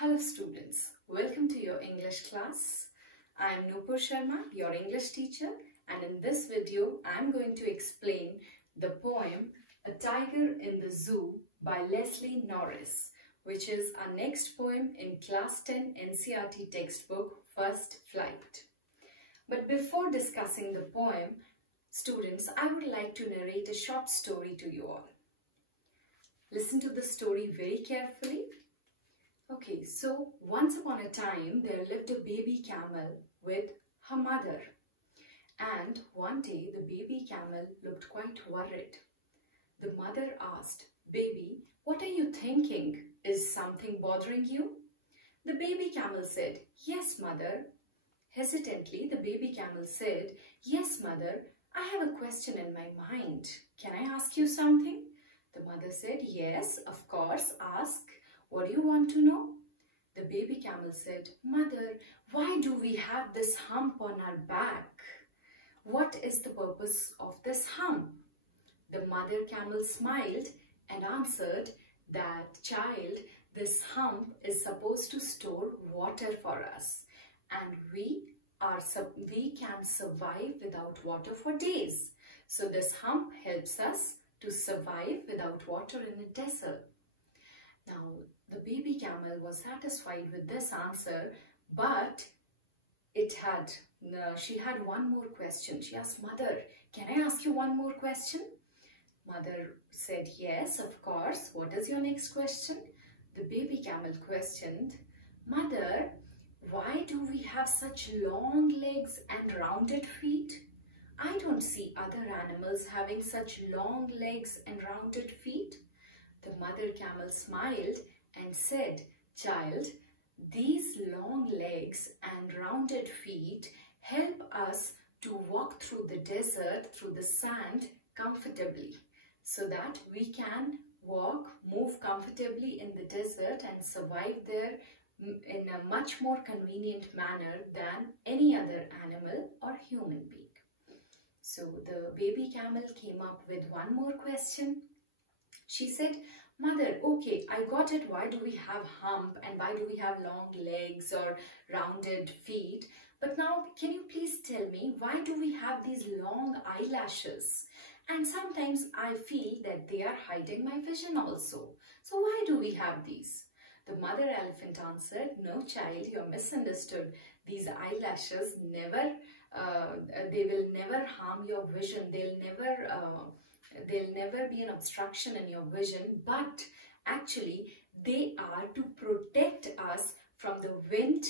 Hello students, welcome to your English class. I am Nupur Sharma, your English teacher, and in this video I am going to explain the poem A Tiger in the Zoo by Leslie Norris, which is our next poem in Class 10 NCERT textbook First Flight. But before discussing the poem, students, I would like to narrate a short story to you all. Listen to the story very carefully. Okay, so once upon a time there lived a baby camel with her mother. And one day the baby camel looked quite worried. The mother asked, "Baby, what are you thinking? Is something bothering you?" The baby camel said, "Yes, mother." Hesitantly, the baby camel said, "Yes, mother, I have a question in my mind. Can I ask you something?" The mother said, "Yes, of course, ask. What do you want to know?" The baby camel said, "Mother, why do we have this hump on our back? What is the purpose of this hump?" The mother camel smiled and answered that, "Child, this hump is supposed to store water for us, and we can survive without water for days. So this hump helps us to survive without water in a desert." Now, the baby camel was satisfied with this answer, but she had one more question. She asked, "Mother, can I ask you one more question?" Mother said, "Yes, of course. What is your next question?" The baby camel questioned, "Mother, why do we have such long legs and rounded feet? I don't see other animals having such long legs and rounded feet." The mother camel smiled and said, "Child, these long legs and rounded feet help us to walk through the desert, through the sand comfortably, so that we can move comfortably in the desert and survive there in a much more convenient manner than any other animal or human being." So the baby camel came up with one more question. She said, "Mother, okay, I got it. Why do we have hump and why do we have long legs or rounded feet? But now, can you please tell me, why do we have these long eyelashes? And sometimes I feel that they are hiding my vision also. So why do we have these?" The mother elephant answered, "No, child, you're misunderstood. These eyelashes they will never harm your vision. They'll never be an obstruction in your vision, but actually they are to protect us from the wind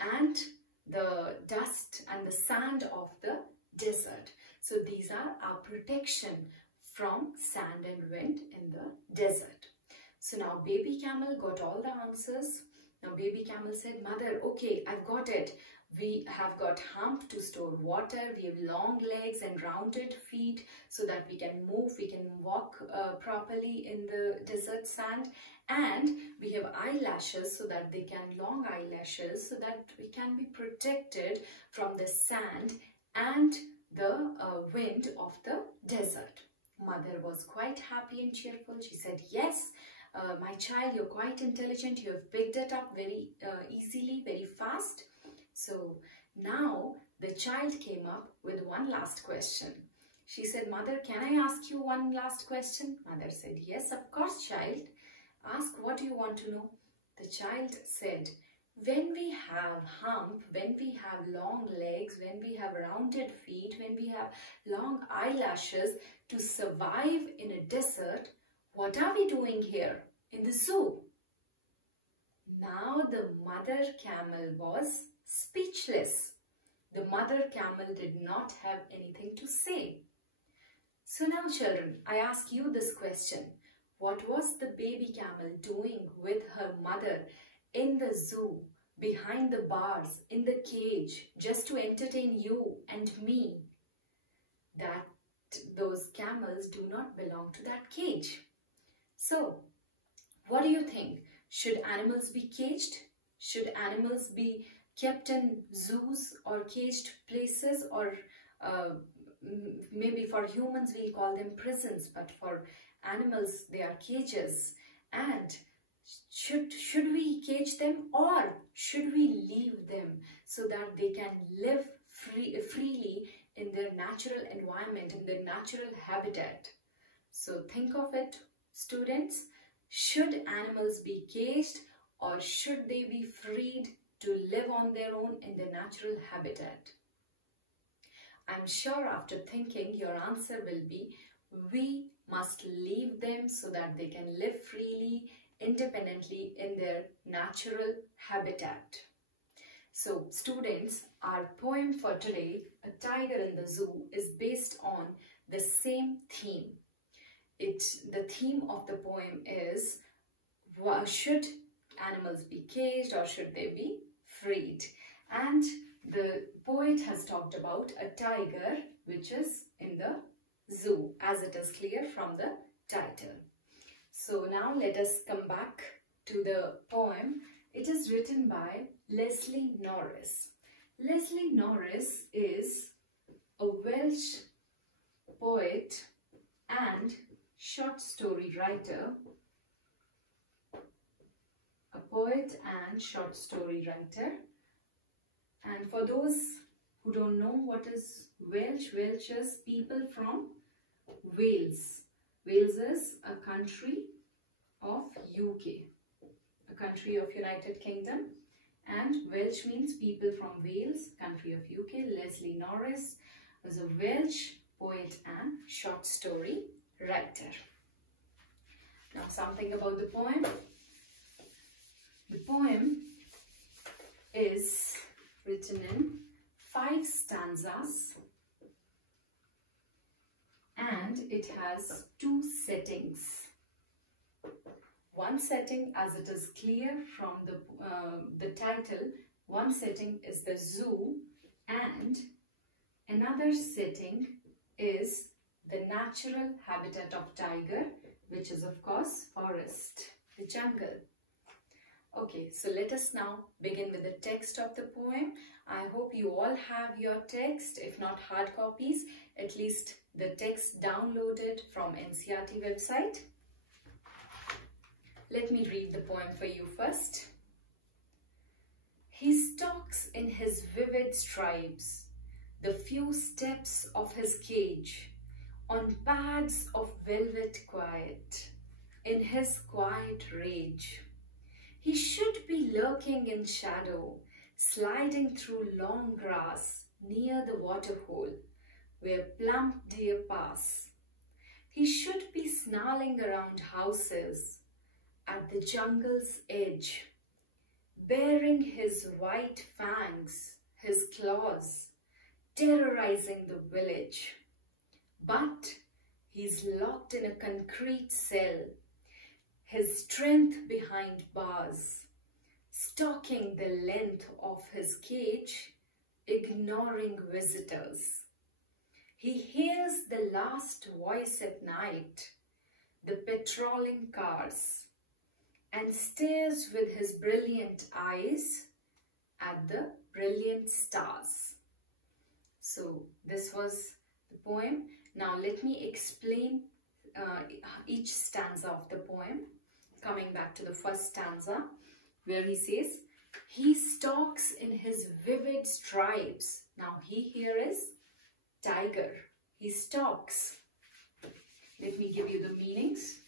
and the dust and the sand of the desert. So these are our protection from sand and wind in the desert." So now baby camel got all the answers. Now baby camel said, "Mother, okay, I've got it. We have got hump to store water, we have long legs and rounded feet so that we can move, we can walk properly in the desert sand, and we have eyelashes so that long eyelashes so that we can be protected from the sand and the wind of the desert." Mother was quite happy and cheerful. She said, "Yes, my child, you're quite intelligent. You have picked it up very easily, very fast." So now the child came up with one last question. She said, "Mother, can I ask you one last question?" Mother said, "Yes, of course, child. Ask, what do you want to know?" The child said, "When we have hump, when we have long legs, when we have rounded feet, when we have long eyelashes to survive in a desert, what are we doing here in the zoo?" Now the mother camel was speechless. The mother camel did not have anything to say. So now children, I ask you this question. What was the baby camel doing with her mother in the zoo, behind the bars, in the cage, just to entertain you and me? Those camels do not belong to that cage. So, what do you think? Should animals be caged? Should animals be kept in zoos or caged places, or maybe for humans we'll call them prisons, but for animals they are cages? And Should we cage them or should we leave them so that they can live freely in their natural environment, in their natural habitat? So think of it, students. Should animals be caged or should they be freed to live on their own in their natural habitat? I'm sure after thinking your answer will be we must leave them so that they can live freely, independently in their natural habitat. So students, our poem for today, A Tiger in the Zoo, is based on the same theme. The theme of the poem is, should animals be caged or should they be freed? And the poet has talked about a tiger which is in the zoo, as it is clear from the title. So now let us come back to the poem. It is written by Leslie Norris. Leslie Norris is a Welsh poet and short story writer. A poet and short story writer. And for those who don't know what is Welsh, Welsh is people from Wales. Wales is a country of UK, a country of United Kingdom, and Welsh means people from Wales, country of UK. Leslie Norris was a Welsh poet and short story writer. Now something about the poem. The poem is written in 5 stanzas and it has 2 settings. One setting, as it is clear from the title, one setting is the zoo and another setting is the natural habitat of tiger, which is of course forest, the jungle. Okay, so let us now begin with the text of the poem. I hope you all have your text, if not hard copies, at least the text downloaded from NCERT website. Let me read the poem for you first. He stalks in his vivid stripes, the few steps of his cage, on pads of velvet quiet, in his quiet rage. He should be lurking in shadow, sliding through long grass near the waterhole, where plump deer pass. He should be snarling around houses, at the jungle's edge, baring his white fangs, his claws, terrorizing the village. But he's locked in a concrete cell, his strength behind bars, stalking the length of his cage, ignoring visitors. He hears the last voice at night, the patrolling cars, and stares with his brilliant eyes at the brilliant stars. So this was the poem. Now let me explain each stanza of the poem. Coming back to the first stanza, where he says, he stalks in his vivid stripes. Now he here is tiger. He stalks. Let me give you the meanings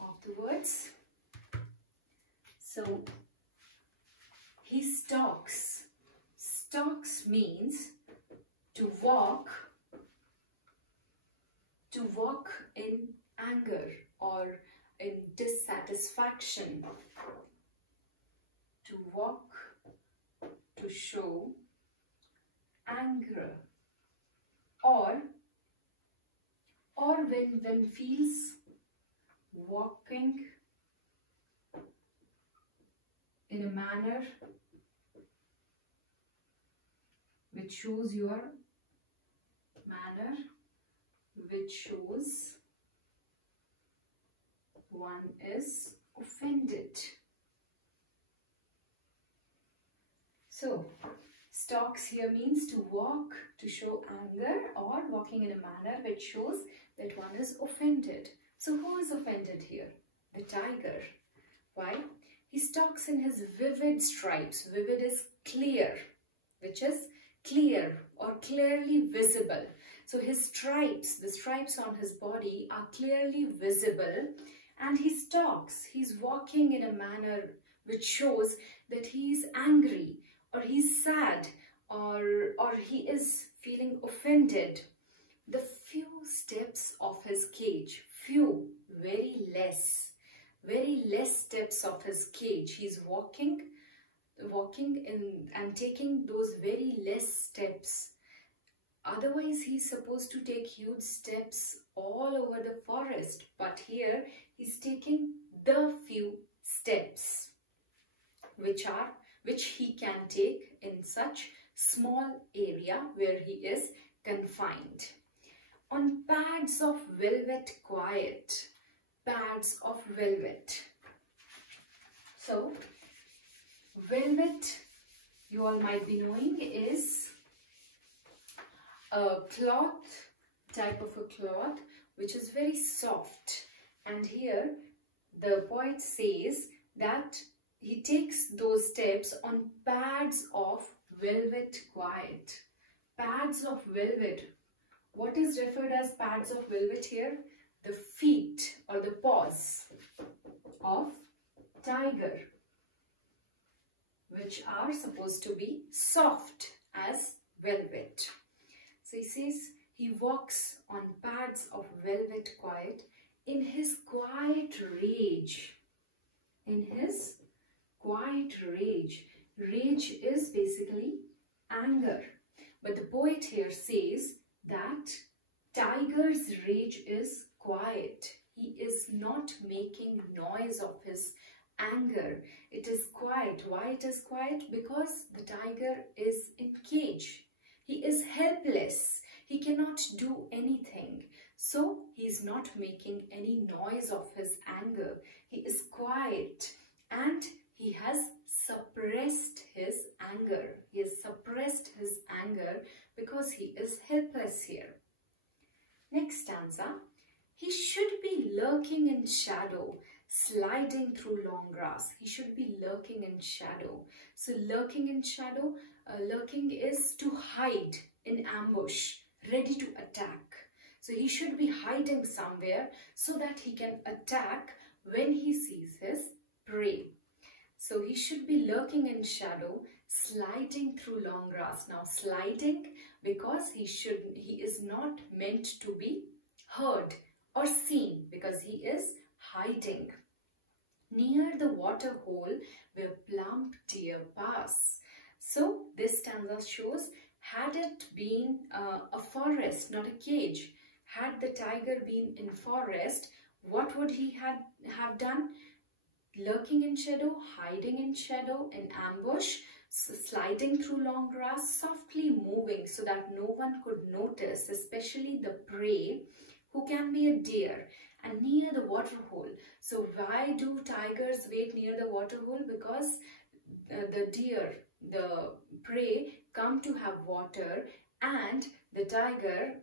of the words. So, he stalks. Stalks means to walk in anger or in dissatisfaction. To walk, to show anger, or when feels walking in a manner which shows your manner, which shows one is offended. So, stalks here means to walk, to show anger, or walking in a manner which shows that one is offended. So, who is offended here? The tiger. Why? stalks in his vivid stripes. Vivid is clear, which is clear or clearly visible. So his stripes, the stripes on his body are clearly visible, and he stalks. He's walking in a manner which shows that he is angry, or he's sad, or he is feeling offended. The few steps of his cage, few, very less steps of his cage. He's walking in and taking those very less steps. Otherwise, he's supposed to take huge steps all over the forest, but here he's taking the few steps which he can take in such small area where he is confined. On pads of velvet quiet, pads of velvet. So, velvet, you all might be knowing, is a cloth, type of a cloth which is very soft, and here the poet says that he takes those steps on pads of velvet quiet. Pads of velvet. What is referred as pads of velvet here? The feet or the paws of tiger, which are supposed to be soft as velvet. So he says he walks on pads of velvet quiet in his quiet rage. In his quiet rage. Rage is basically anger. But the poet here says that tiger's rage is quiet. He is not making noise of his anger. It is quiet. Why it is quiet? Because the tiger is in cage. He is helpless. He cannot do anything. So he is not making any noise of his anger. He is quiet and he has suppressed his anger. He has suppressed his anger because he is helpless here. Next stanza. He should be lurking in shadow, sliding through long grass. He should be lurking in shadow. So lurking in shadow, lurking is to hide in ambush, ready to attack. So he should be hiding somewhere so that he can attack when he sees his prey. So he should be lurking in shadow, sliding through long grass. Now sliding because he is not meant to be heard or seen because he is hiding. Near the water hole where plump deer pass. So this stanza shows, had it been a forest, not a cage, had the tiger been in forest, what would he have done? Lurking in shadow, hiding in shadow, in ambush, sliding through long grass, softly moving so that no one could notice, especially the prey, who can be a deer, and near the water hole. So why do tigers wait near the water hole? Because the deer, the prey, come to have water, and the tiger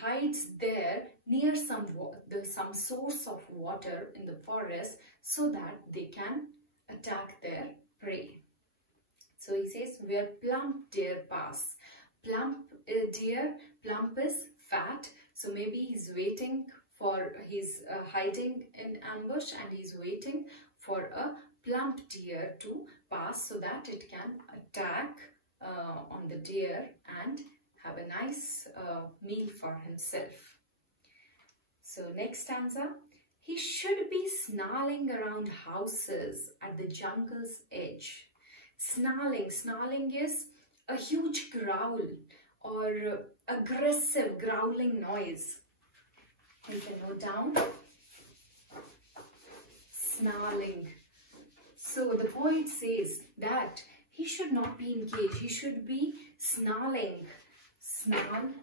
hides there near some source of water in the forest so that they can attack their prey. So he says, where plump deer pass. Plump deer, plump is fat. So maybe he's waiting for, he's hiding in ambush and he's waiting for a plump deer to pass so that it can attack on the deer and have a nice meal for himself. So next stanza. He should be snarling around houses at the jungle's edge. Snarling. Snarling is a huge growl or aggressive growling noise. You can note down. Snarling. So the poet says that he should not be in cage. He should be snarling. Snarling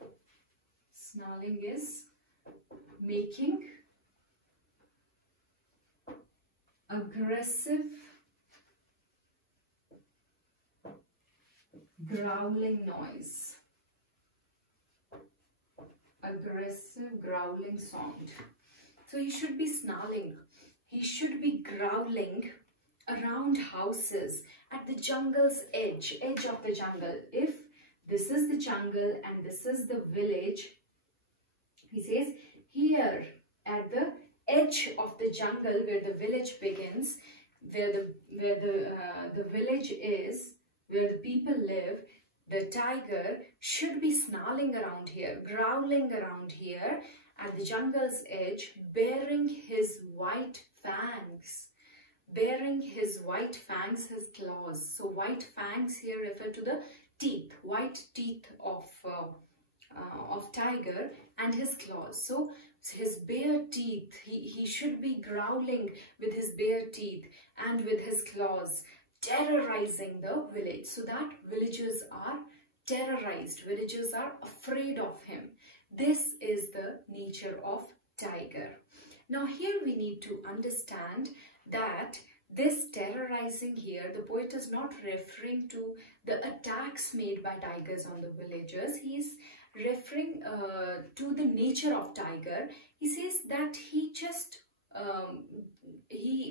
is making aggressive growling noise. Aggressive growling sound. So he should be snarling. He should be growling around houses, at the jungle's edge of the jungle. If this is the jungle and this is the village, he says here at the edge of the jungle where the village begins, where the village is, where the people live, the tiger should be snarling around here, growling around here at the jungle's edge, baring his white fangs. Bearing his white fangs, his claws. So white fangs here refer to the teeth, white teeth of tiger and his claws. So his bare teeth, he should be growling with his bare teeth and with his claws, terrorizing the village, so that villagers are terrorized, villagers are afraid of him. This is the nature of tiger. Now here we need to understand that this terrorizing here, the poet is not referring to the attacks made by tigers on the villagers. He is referring to the nature of tiger. He says that he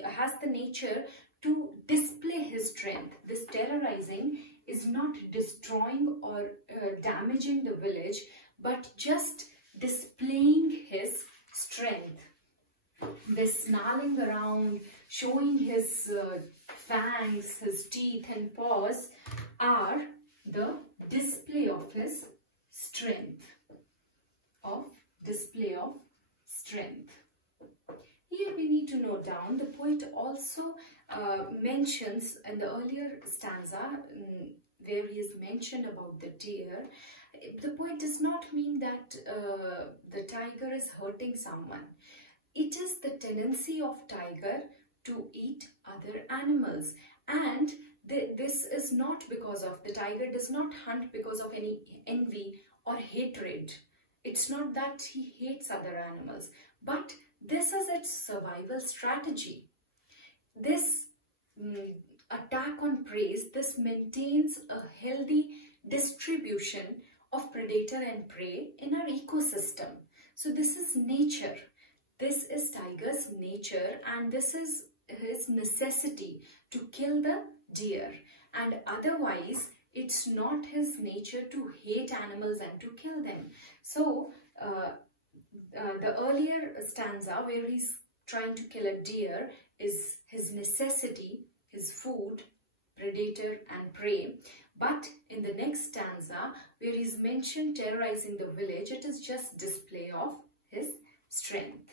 has the nature to display his strength. This terrorizing is not destroying or damaging the village, but just displaying his strength. This snarling around, showing his fangs, his teeth and paws are the display of his strength. Here we need to note down, the poet also mentions in the earlier stanza where he is mentioned about the deer, the poet does not mean that the tiger is hurting someone. It is the tendency of tiger to eat other animals, and this is not because of, the tiger does not hunt because of any envy or hatred. It's not that he hates other animals, but this is its survival strategy. This attack on prey, this maintains a healthy distribution of predator and prey in our ecosystem. So this is nature. This is tiger's nature, and this is his necessity to kill the deer. And otherwise, it's not his nature to hate animals and to kill them. So, the earlier stanza where he's trying to kill a deer is his necessity, his food, predator and prey. But in the next stanza where he's mentioned terrorizing the village, it is just display of his strength.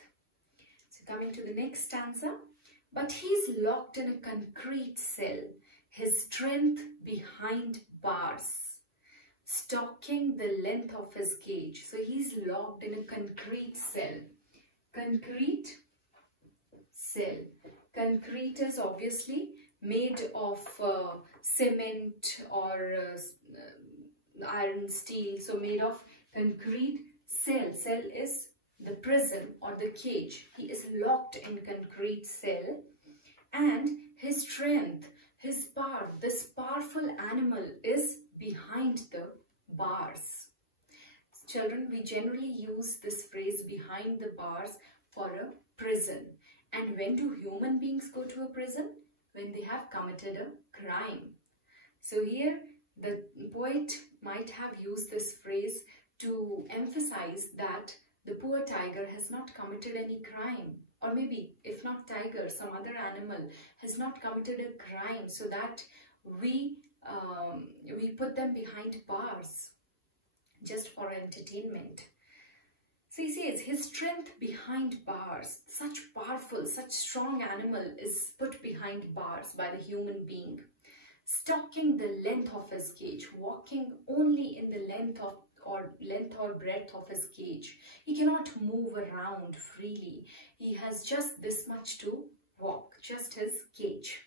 Coming to the next stanza, but he's locked in a concrete cell, his strength behind bars, stalking the length of his cage. So he's locked in a concrete cell. Concrete cell. Concrete is obviously made of cement or iron, steel. So made of concrete cell. Cell is the prison or the cage. He is locked in concrete cell, and his strength, his power, this powerful animal is behind the bars. Children, we generally use this phrase behind the bars for a prison. And when do human beings go to a prison? When they have committed a crime. So here the poet might have used this phrase to emphasize that the poor tiger has not committed any crime, or maybe if not tiger, some other animal has not committed a crime, so that we put them behind bars just for entertainment. So he says his strength behind bars, such powerful, such strong animal is put behind bars by the human being, stalking the length of his cage, walking only in the length or breadth of his cage. He cannot move around freely. He has just this much to walk, just his cage.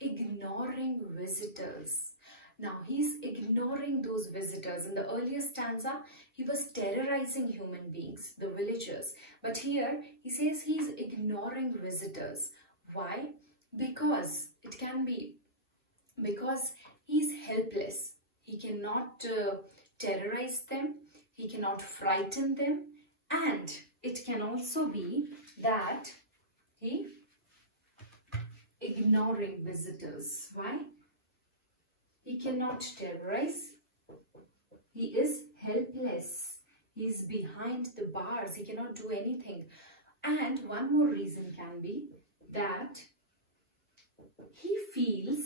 Ignoring visitors. Now he's ignoring those visitors. In the earlier stanza, he was terrorizing human beings, the villagers. But here he says he's ignoring visitors. Why? Because it can be because he's helpless. He cannot terrorize them, he cannot frighten them, and it can also be that he ignoring visitors. Why? He cannot terrorize. He is helpless. He is behind the bars. He cannot do anything. And one more reason can be that he feels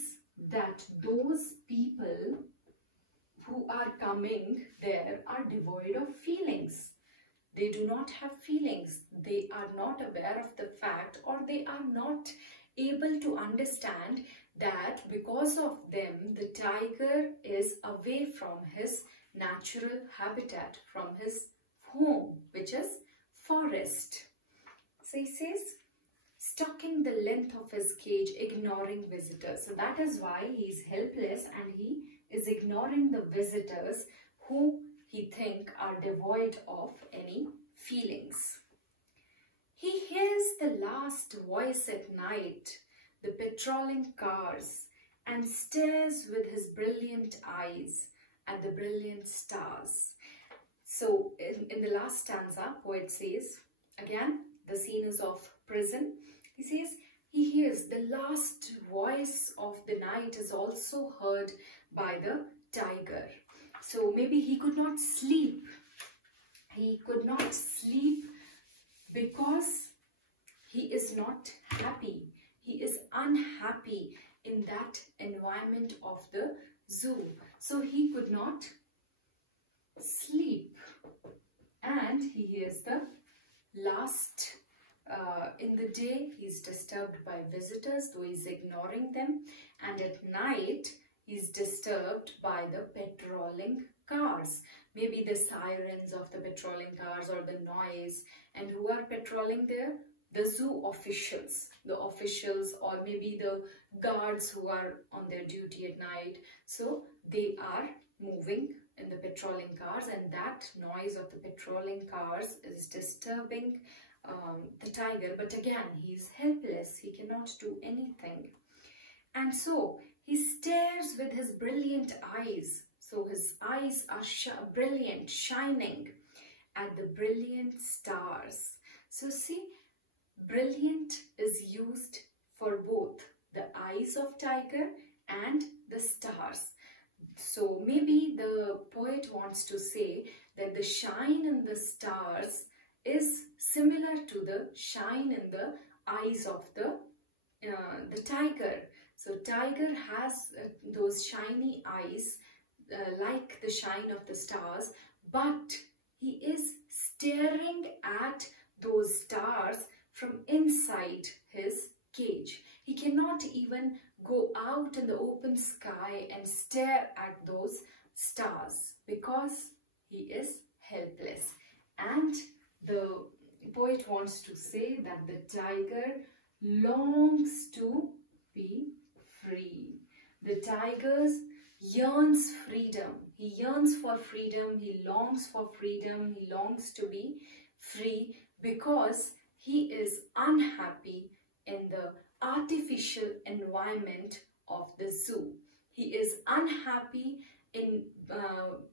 that those people who are coming there are devoid of feelings. They do not have feelings. They are not aware of the fact, or they are not able to understand that because of them the tiger is away from his natural habitat, from his home, which is forest. So he says, stalking the length of his cage, ignoring visitors. So that is why he is helpless and he is ignoring the visitors who he think are devoid of any feelings. He hears the last voice at night, the patrolling cars, and stares with his brilliant eyes at the brilliant stars. So in the last stanza, poet says, again, the scene is of prison. He says, he hears the last voice of the night is also heard by the tiger. So maybe he could not sleep. He could not sleep because he is not happy. He is unhappy in that environment of the zoo. So he could not sleep. And he hears the last, in the day he is disturbed by visitors, though he is ignoring them. And at night he is disturbed by the patrolling cars. Maybe the sirens of the patrolling cars or the noise. And who are patrolling there? The zoo officials. The officials, or maybe the guards who are on their duty at night. So they are moving in the patrolling cars, and that noise of the patrolling cars is disturbing the tiger. But again, he is helpless. He cannot do anything. And so he stares with his brilliant eyes. So his eyes are brilliant, shining at the brilliant stars. So see, brilliant is used for both the eyes of tiger and the stars. So maybe the poet wants to say that the shine in the stars is similar to the shine in the eyes of the tiger. So tiger has those shiny eyes like the shine of the stars, but he is staring at those stars from inside his cage. He cannot even go out in the open sky and stare at those stars because he is helpless. And the poet wants to say that the tiger longs to be free. The tiger yearns freedom. He yearns for freedom. He longs for freedom. He longs to be free because he is unhappy in the artificial environment of the zoo. He is unhappy in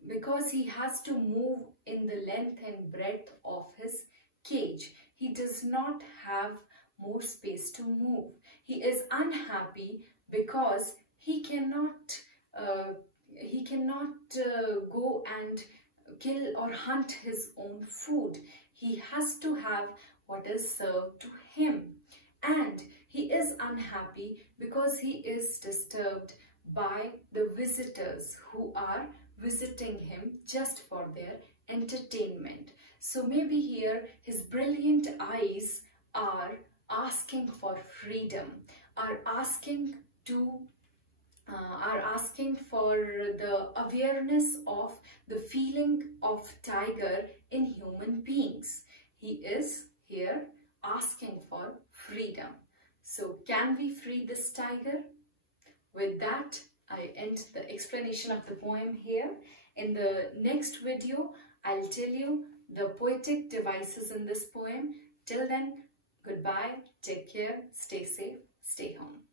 because he has to move in the length and breadth of his cage. He does not have more space to move. He is unhappy because he cannot go and kill or hunt his own food. He has to have what is served to him. And he is unhappy because he is disturbed by the visitors who are visiting him just for their entertainment. So maybe here his brilliant eyes are asking for freedom, are asking for the awareness of the feeling of tiger in human beings. He is here asking for freedom. So can we free this tiger? With that, I end the explanation of the poem here. In the next video, I'll tell you the poetic devices in this poem. Till then, goodbye, take care, stay safe, stay home.